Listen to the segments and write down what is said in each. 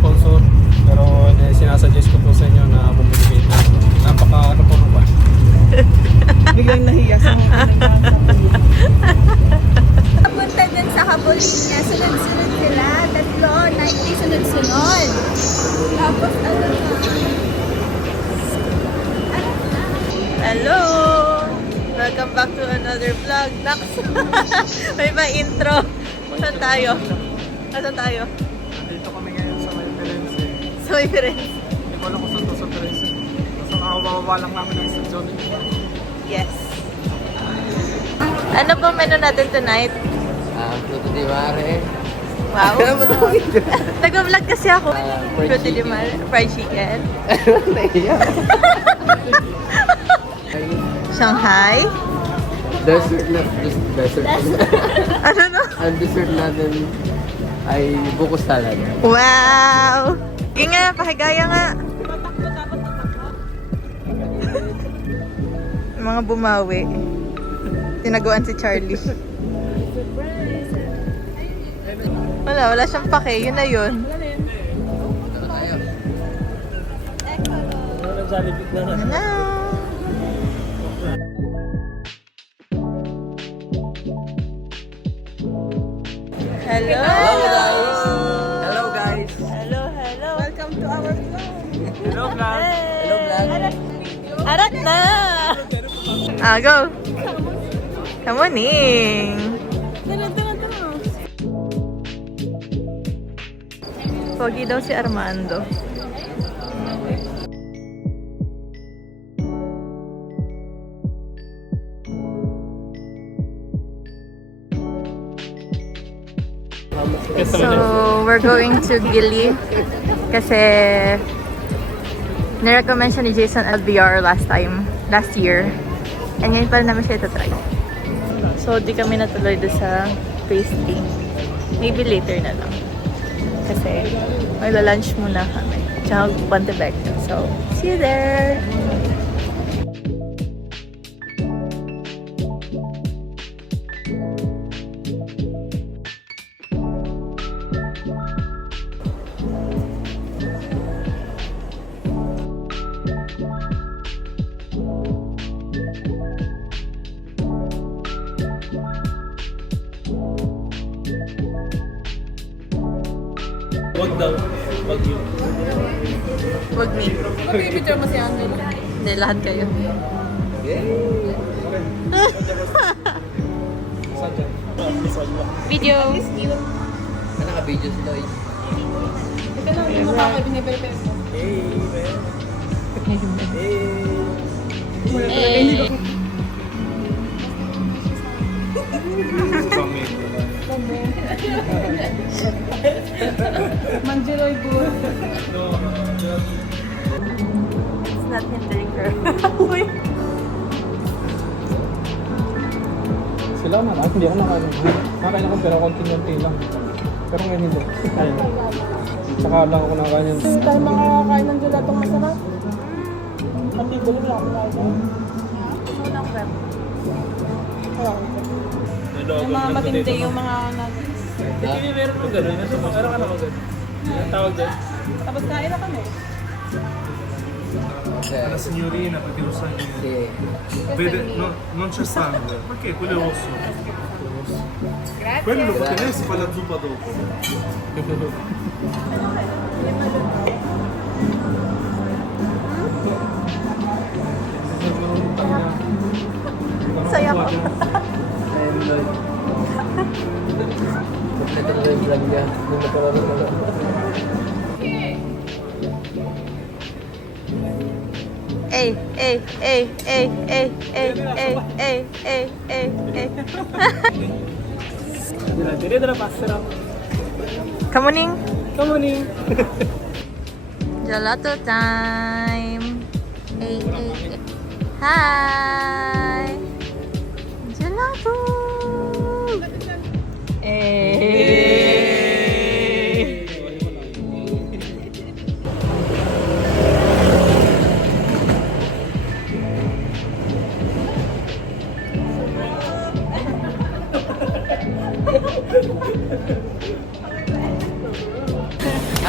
sponsor. Pero sinasuggest ko po sa inyo na bumili kayo. Napaka ano po ba? Biglang nahiya sa mga Papunta dun sa Habolina, sunod-sunod sila. Tatlo, 90 sunod-sunod. Tapos ano na? Hello! Welcome back to another vlog. Nax! May ba intro? Saan tayo? Saan tayo? Dito kami ngayon sa may Firenze. Sa may Firenze. Hindi ko alam kung saan to sa Firenze. Basta nakababa lang namin ng station. Yes. Ano ba menu natin tonight? Fruto di mare. Wow. Nag-vlog kasi ako. Fried Fruto di chicken. mare. Fried chicken. Nahiya. Shanghai. Dessert na. Dessert. Ano no? Ang dessert natin ay buko salad. Wow! Sige nga, pakigaya nga. Mga bumawi. Tinaguan si Charlie. Wala siyang pake. Yun na yun. Ano na? Hello! Hello guys. Hello! Welcome to our vlog. Hello vlog! Hello vlog. Arat na! Go! Come on in! Pogi daw si Armando. So, we're going to Gili kasi nirecommend siya ni Jason LBR last year. And ngayon pa naman siya ito-try. So, di kami natuloy doon sa tasting. Maybe later na lang. Kasi, magla-lunch muna kami. Tsaka Pontebek. So, see you there! Wag daw. Wag yun. Wag me. Picture mo si Angelo. Hindi, lahat kayo. Saan dyan? Video! Ano naka-videos to eh. Ito na, yung mukha ko binibebe mo. Hey, man. Sa amin. Manjiroy good. It's not hindering her. Uy! Sila man, hindi ako nakain. Nakain ako pero konti-konti lang. Pero ngayon hindi. Ayun. Saka lang ako nakain. Tayo mga kain ng gelatong masarap. Pati gulo lang ako kain. Unang web. Yung mga matindi, yung mga Hindi meron mo gano'n. Meron ka na ako gano'n. Ang tawag dyan? tapos kain na kami. Kasi, Signorina, perché lo sangue sì. vede, no, non c'è sangue, perché quello è rosso. Quello perché lei si fa la zuppa dopo. Saya ko. Kompleto na yung vlog niya. Nung nakararap na lang. Ay. Dire passerà. Come on in. Come on in. Gelato time. Ay. Hi. Gelato.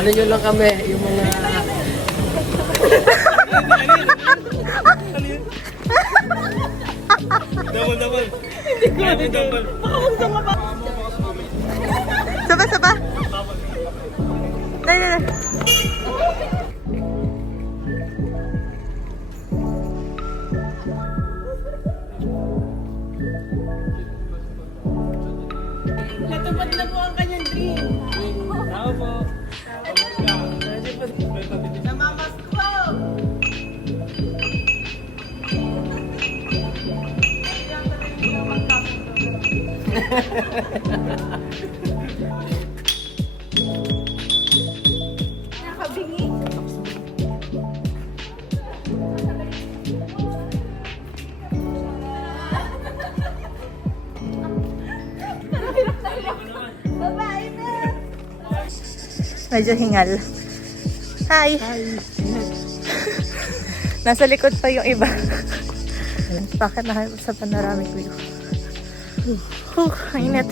Ano nyo lang kami, yung mga... Double. Double. Saba. Dali. Natupad na po ang kanyang dream. Tao po. Namamas ko! Nakabingi. Babae na. Medyo hingal. Hi! Nasa likod pa yung iba. Bakit na sa panoramic view? Ang init.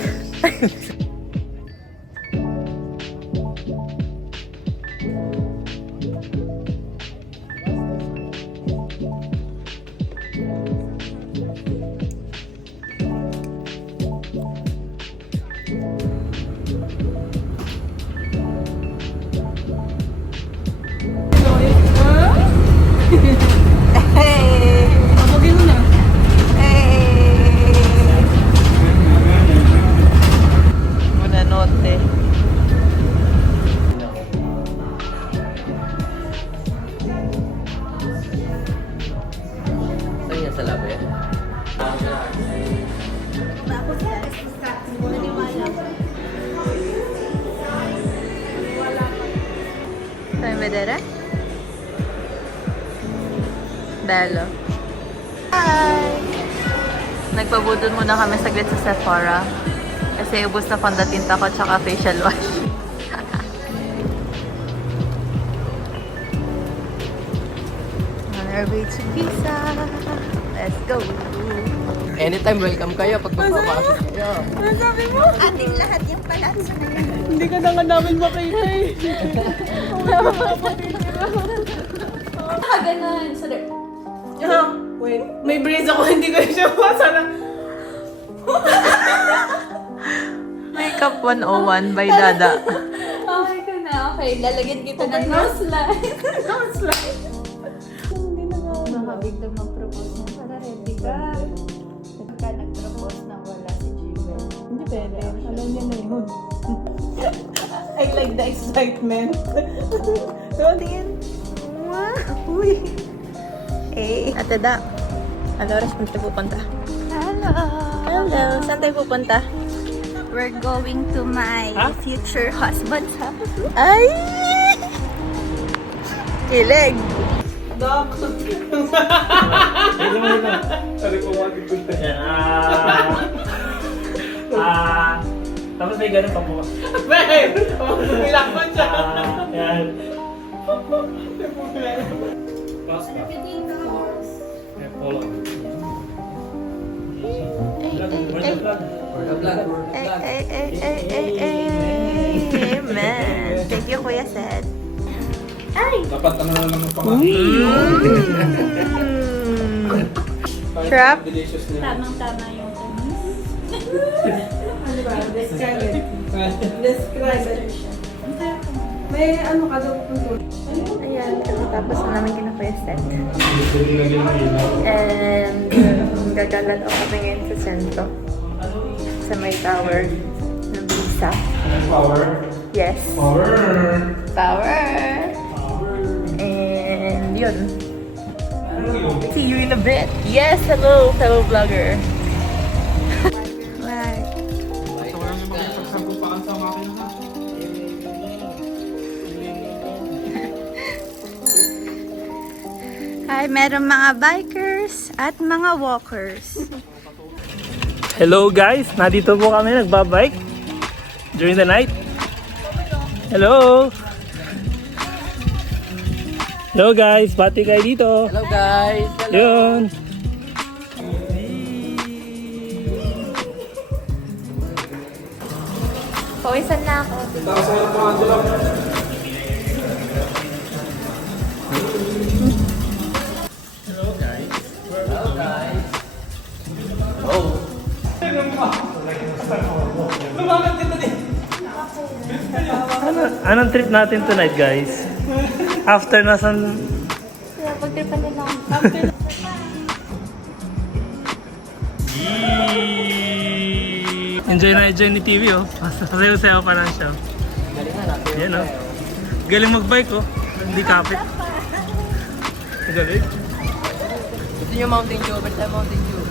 Buonanotte. Saan yan sa labi? Ako sa naniwala. Saan vedere? Bello. Hi! Nagpabudol muna kami saglit sa Sephora. Kasi ubos na pandatinta ko tsaka facial wash. On our way to Pisa. Let's go! Anytime welcome kayo pag magpapakasyon kayo. Ano sabi mo? Ating lahat yung palazzo na yan. Hindi ka na nga namin makita eh. Ganun. So, Wait, may breeze ako, hindi ko siya masana. Makeup 101 by Dada. okay ka na. Okay, lalagyan kita ng nose line. Nose line? Hindi na nga. Nakabiglang mag-propose na para ready ka. Pagka nag-propose na wala si Jewel. Hindi pwede, alam niya na yun. I like the excitement. Tingin. Uy! Eh, Ate Da. Ano oras mo tayo pupunta? Hello! Hello! Saan tayo pupunta? We're going to my future husband's house. Ay! Kilig! Doc! Sabi ko, wagin ko siya. Tapos may ganun pa po. Babe! Ilakban siya. Yan. Pasta. Polo. For the vlog, Amen! Thank you, Kuya Seth. Dapat ano na naman pa Trap? Delicious niya. Tamang-tama yung Describe it. May ano ka daw po? Ayan, tapos na namin kina Kuya Seth. And gagalan ako kami ngayon sa sentro. Sa may tower ng Visa. Power. Yes. Power. Power! And yun. See you in a bit. Yes, hello, fellow vlogger. Bye. So, walang yung mga pagsampupaan sa makina ha. Hi, meron mga bikers at mga walkers. Hello guys, nandito po kami nagbabike during the night. Hello! Hello guys, pati kayo dito. Hello guys! Yun. Pawisan na ako. Taas mo lang mga Angelo. Anong trip natin tonight, guys? After na san... Kaya pagtripan din ako. Enjoy na enjoy ni TV, oh. Sasayaw-sayaw pa lang siya. Galingan natin. Yan, oh. Galing mag-bike, oh. Hindi kapit. Galing. Gusto nyo Mountain Dew? Basta Mountain Dew.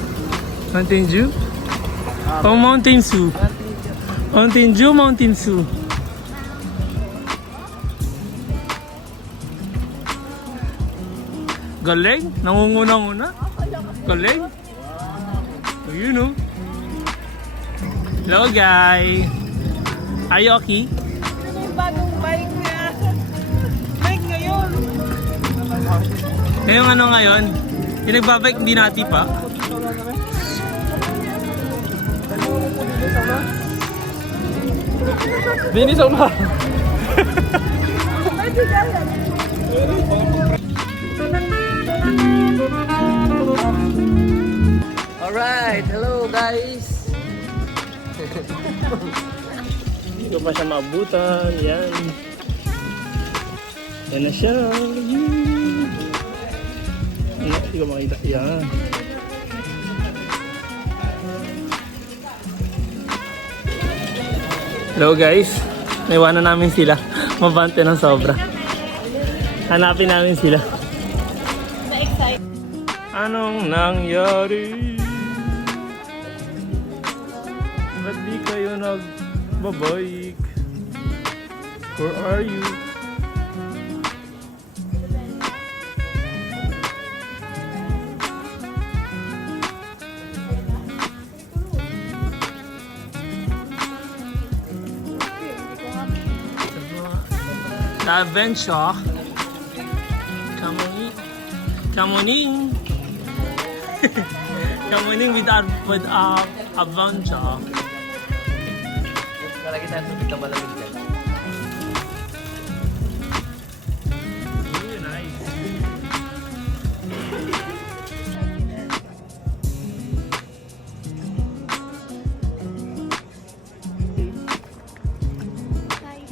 Mountain Dew? Oh, Mountain Dew. Mountain Dew, Mountain Dew. Galing? Nangunguna-nguna? Galing? Oh, you know. Hello, guys. Are you okay? Ano yung bagong bike niya? Bike ngayon. Ngayong ano ngayon? Yung nagbabike hindi nati pa? Binis ako na. Alright, hello guys. Hindi ko pa siya maabutan. Yan. Yan na siya. Hindi ko makita. Yan. Hello guys. Naiwanan namin sila. Mabante ng sobra. Hanapin namin sila. Na-excite. Anong nangyari? Ba't di kayo nagbabike? Where are you? The adventure. Come on in. Come on in. Come on in with our adventure. Talagi tayo tubig na malamig dyan. Ooh, nice.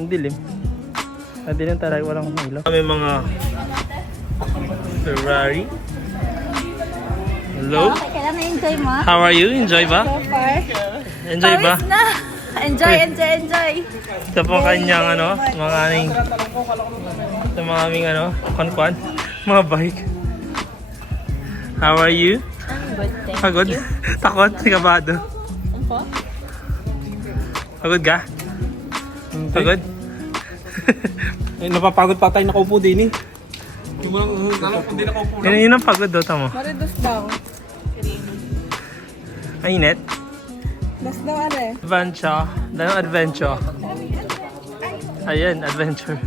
Ang dilim. Ang dilim talaga, walang ilaw. Kami mga Ferrari. Hello? Okay, kailangan enjoy mo. How are you? Enjoy ba? So far. Enjoy ba? Pawis na. Enjoy, enjoy, enjoy. Ito po kanyang ano, mga aning ito mga aming ano, kwan-kwan, mga bike. How are you? I'm good, thank Pagod? you. Takot? Sikabado? Ano po? Pagod ka? Pagod? Eh, napapagod pa tayo nakaupo din eh. Hindi mo lang, alam kung di nakaupo lang. Yun ang pagod daw, tamo. Maridos daw. Mainit? Das daw are. Adventure. Dahil adventure. Ayan, adventure.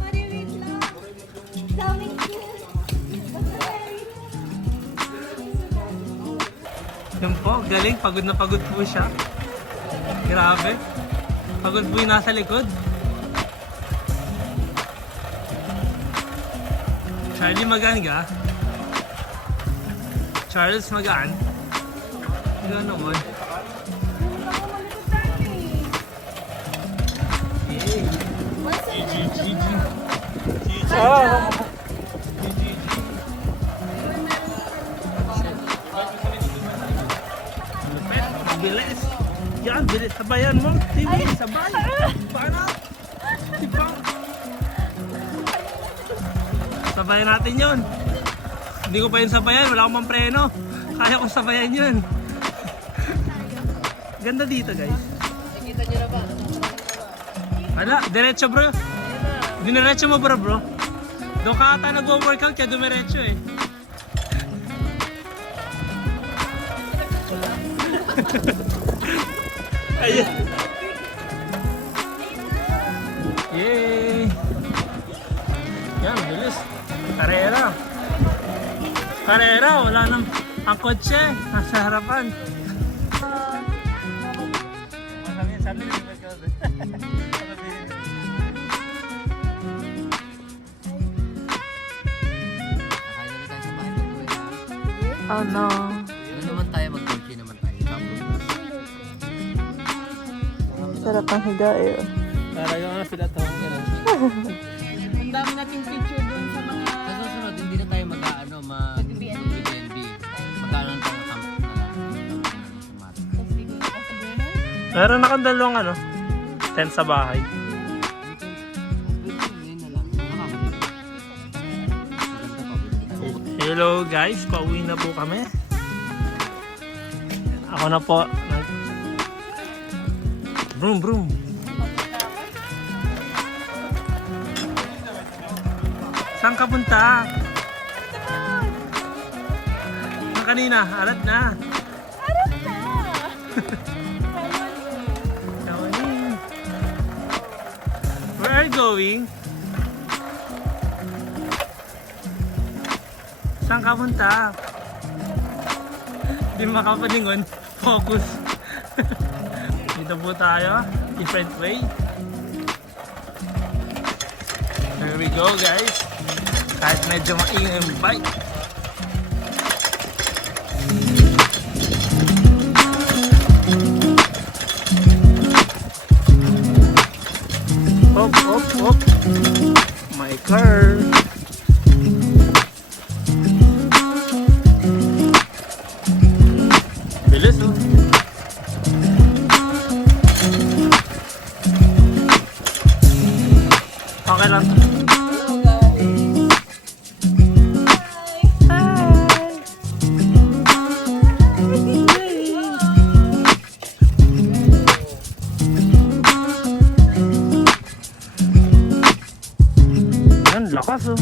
Yun po, galing. Pagod na pagod po siya. Grabe. Pagod po yung nasa likod. Charlie, magaan ka? Charles, magaan? Magaan naman. Bilis. Yan, bilis. Sabayan mo. Hindi, sabay. Paano? Diba? Sabayan natin yun. Hindi ko pa yun sabayan. Wala akong pang preno. Kaya ko sabayan yun. Ganda dito, guys. Nakikita nyo na ba? Wala, diretso bro. Diniretso mo bro. Doon ka ata nag-workout kaya dumiretso eh. Ayan. Yay! Yan, bilis. Karera. Karera, wala nang ang kotse. Nasa harapan. Kakain na tayo sa bahay. Oh no. Doon naman tayo, mag-country naman tayo. Sarap ang higa eh. Para yung mga sila tawang gano'n. Ang dami nating picture dun sa mga... Sa susunod, hindi na tayo mag-BNB. Magkano ang camp na Meron akong dalawang ano, tent sa bahay. Hello guys, pauwi na po kami. Ako na po. Broom, broom. Saan ka punta? Ang kanina, alat na. Kawanin. Where are you going? Saan ka punta? Hindi makapalingon. Focus. Dito po tayo. Different way. Here we go guys. Kahit medyo maingay yung bike. Hop, hop, hop. My car. Bilis oh. Okay lang. Yan, lakas oh.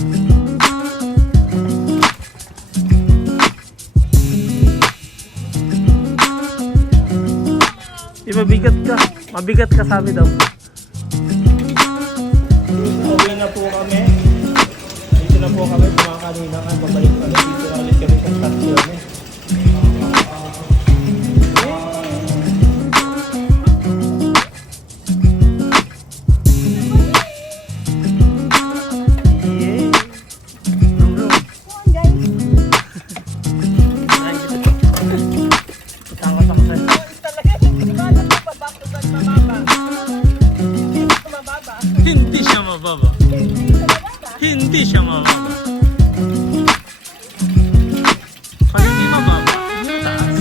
Di mabigat ka. Mabigat ka sabi daw. Uwi na po kami. Dito na po kami. Mga kanina ka. Babalik kami. Dito na ulit kami sa stasyon eh. Yeah. Brum, brum. Ay, dito po. Tangos ako sa'yo. Hindi siya mababa. Hindi siya mababa. Pag hindi mababa, hindi taas.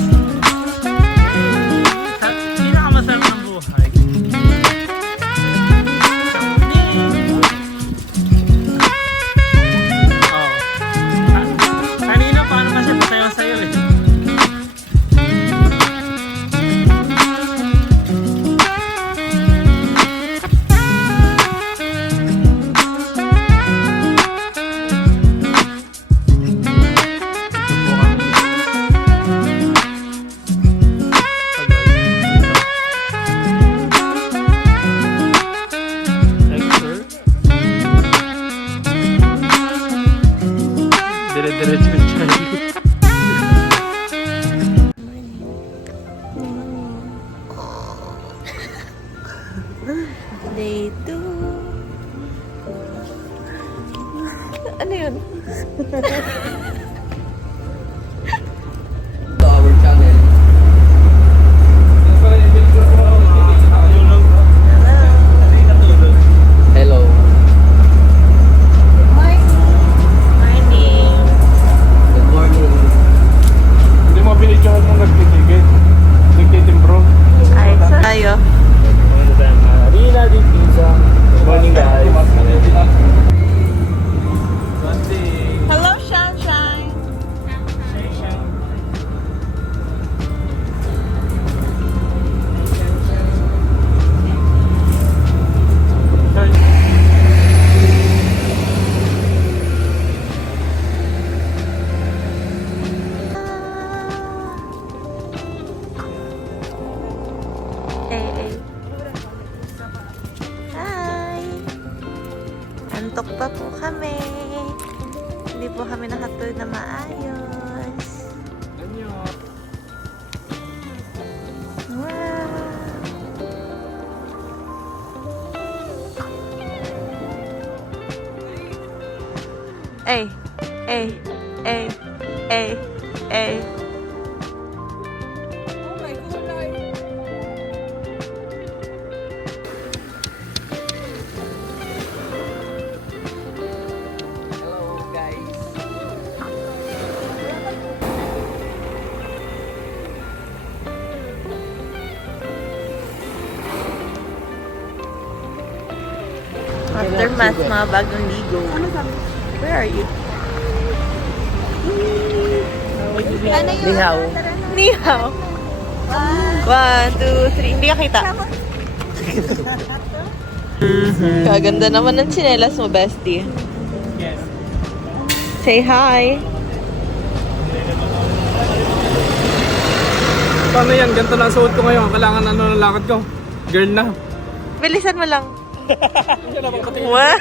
Pinakamasarap ng buhay. Oh. Kanina paano kasi pasayaw sa'yo eh. Dire-diretso yung Charlie. Day 2. Ano yun? To our channel. Hello. Morning. Good morning. Hindi mo binidyohan mong nagtitigit. Nagtitimbro. Ay, so tayo. Marina di Pisa. Good morning guys. Hello, Sunshine! Hi! Antok pa po kami. Hindi po kami nakatulog na maayos. Wow! Ay! Ay! Ay! Ay! Ay! Oh my goodness! Aftermath, mga bagong ligo. Where are you? Lihaw. Ni hao. 1, 2, 3. Hindi ka kita. Kaganda naman ng tsinelas mo, bestie. Yes. Say hi. Paano yan? Ganito lang suot ko ngayon. Kailangan ano ng lakad ko. Girl na. Bilisan mo lang. Yan na bang patingin? What?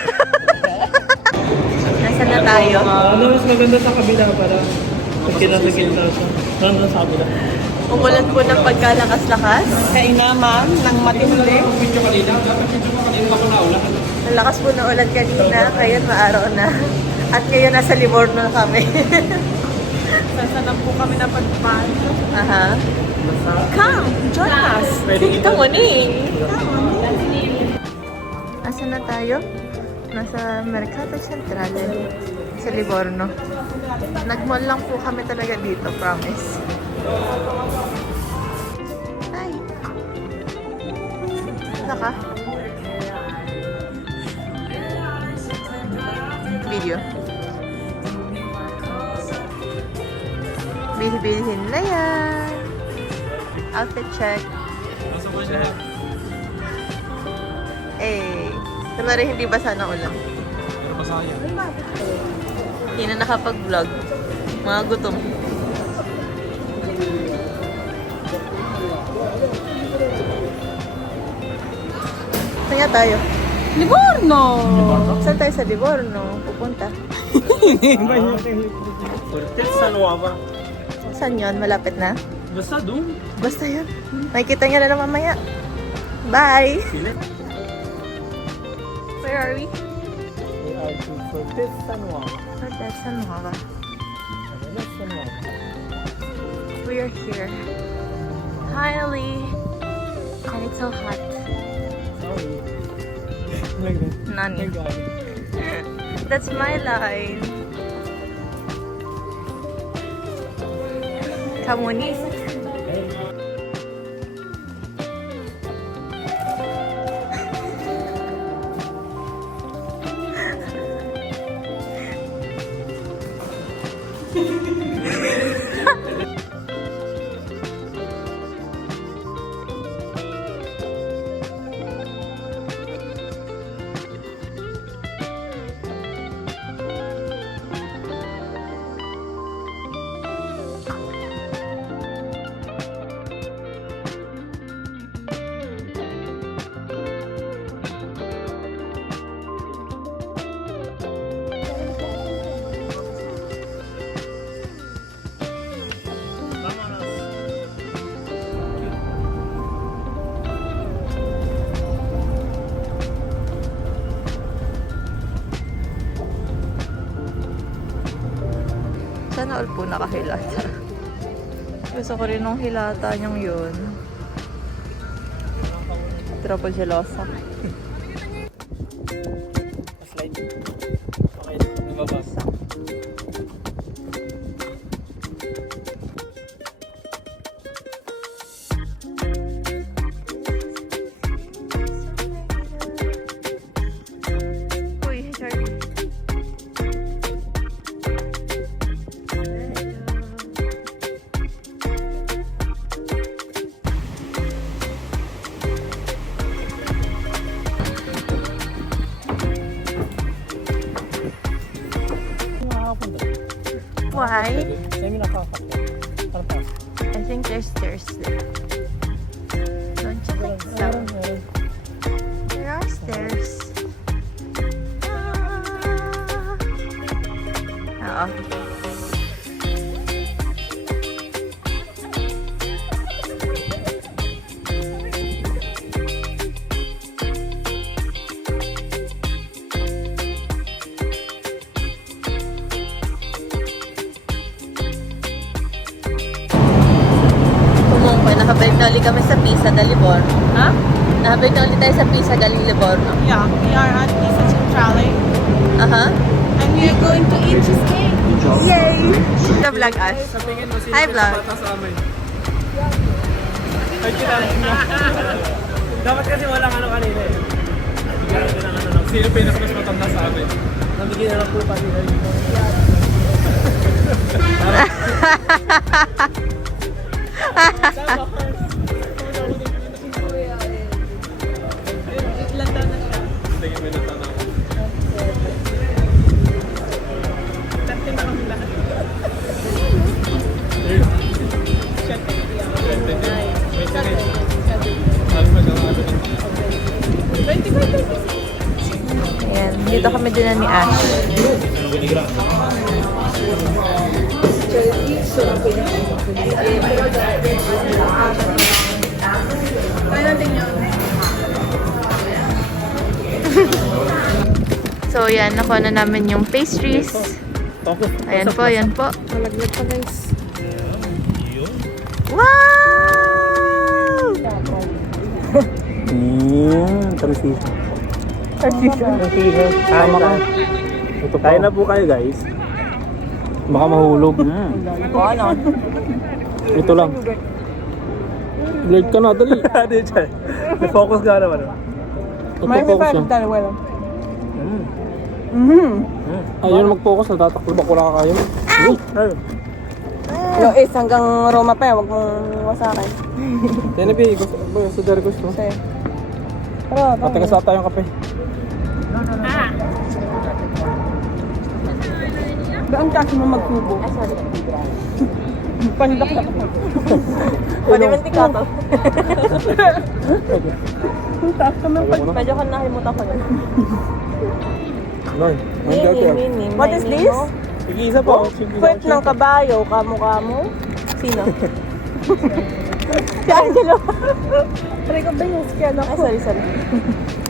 Nasaan na tayo? Ano mas maganda sa kabila para kinasagil na siya. Ano sa kabila? Umulan po ng pagkalakas-lakas. Kainaman ng matindi. Video kanina. Dapat video ko kanina ako naulan. Ang lakas po ng ulan kanina. Ngayon maaraw na. At ngayon nasa Livorno na kami. Sasanap po kami na pagpaan. Aha. Come, join us. Ito mo ni. Asan na tayo? Nasa Mercato Central. Sa Livorno. Nag-mall lang po kami talaga dito, promise. Hi. Naka? Video. Bili-bilhin na yan. Outfit check. Eh, kunwari hindi basa ng ulan. Pero masaya. Hindi na nakapag-vlog. Mga gutom. Saan nga tayo? Livorno! Saan tayo sa Livorno? Pupunta. Fortes San Nueva. Saan yun? Malapit na? Basta doon. Basta yun. Makikita nyo na lang mamaya. Bye! Where are we? We are to Fortes San Nueva. Fortes San Nueva. Fortes San Nueva. We are here. Finally! And it's so hot. Sorry. Like that. Nani? Thank God. That's my line. Communist. Sana all po nakahilata. Gusto ko rin nung hilata niyang yun. Trouble gelosa. Slide. Okay, lumabas. Uy, sorry. Why? Sa'yo nakakapit. Parang pa. I think there's stairs there. Don't you think so? There are stairs. Oo. Nakabalik na ulit kami sa Pisa del Livorno. Huh? Nakabalik na ulit tayo sa Pisa galing Livorno. Yeah, we are at Pisa Centrale. Aha. And we are going to eat cheesecake. Yay! The vlog us. Sa tingin mo, sino Hi, yung vlog. bata sa amin? Ay, kita. Dapat kasi walang ano kanina eh. Bigyan ko ng ano lang. Sino pinakamas matanda sa amin? Nabigyan na lang po kasi kayo. Tingin mo na tanaw. Ayan, dito kami din ni Ash. So yan, nakuha na namin yung pastries. Ayan po, ayan po. Malaglag pa guys. Wow! Transisyon. Transisyon. Tama ka. Ito Kaya na po kayo guys. Baka mahulog. Ito lang. Grade ka na, dali. Hindi dyan. Focus ka naman. Mag-focus lang. dalawa lang. Ayun, mag-focus. Natatakbo ba ko lang kayo? Ayun. Yung is hanggang Roma pa yan, huwag mong wasakin. Tenebi, sa Derek gusto. Kasi, tara, Patigas ata yung kape. Doon kasi mo magtubo. Ay, sorry. Pandak-dak. Pwede man tikato. Ang taas naman pag... Medyo ka nakalimutan ko yun. Noy, nandiyan ka. What is this? Sige-isa po. Kwet ng kabayo, kamo-kamo. Sino? Si Angelo. Try ko ba yung scan ako? Ay, sorry.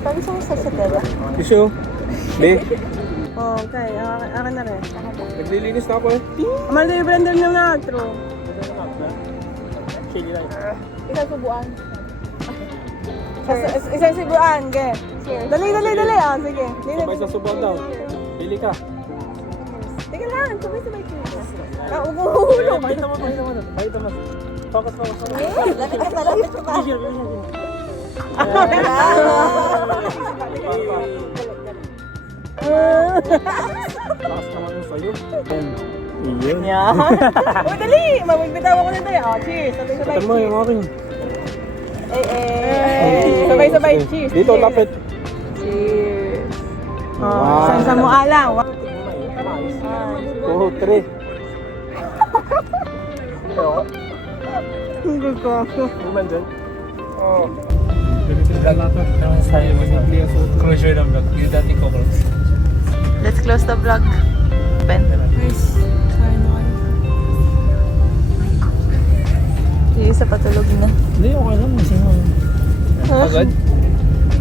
Sabi sa sa tela. Tissue. Be, Okay, akin na rin. naglilinis na ako eh. Amanda yung blender nyo na, true. Isang subuan. Isang siguan, ge. Dali. Ah, sige. Sabay sa subuan daw. Pili ka. Teka lang, sabay-sabay ko. Uhuhulog. Pakita mo. Focus. Lapit ka pa. Takas naman yung sayo. Iyon. Oh, dali! Magbitaw ako na tayo. Oh, cheers. Sabay-sabay. Patan mo yung akin. Sabay-sabay, cheers. Dito, cheers. lapit. Cheers. Wow. Sa mo alang. 2, 3. Hindi ko. Naman dyan. Oh. Closure ng vlog. Yung dati ko close. Let's close the vlog. Ben. Yung isa patulog na. Hindi, okay lang. Agad?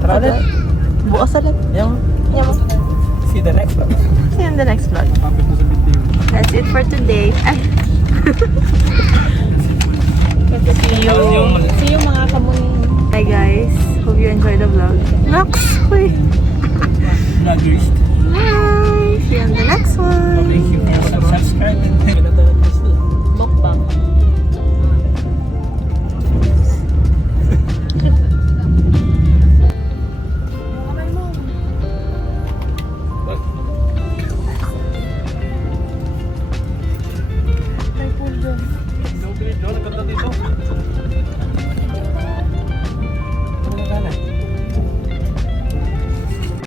Tara ulit. Bukas ulit. Yan. Yan mo. See you the next vlog. See you in the next vlog. Kapit mo sa binti. That's it for today. Ay. See you mga kamuni. Hi guys. Hope you enjoyed the vlog. Nox! Uy. Vloggers.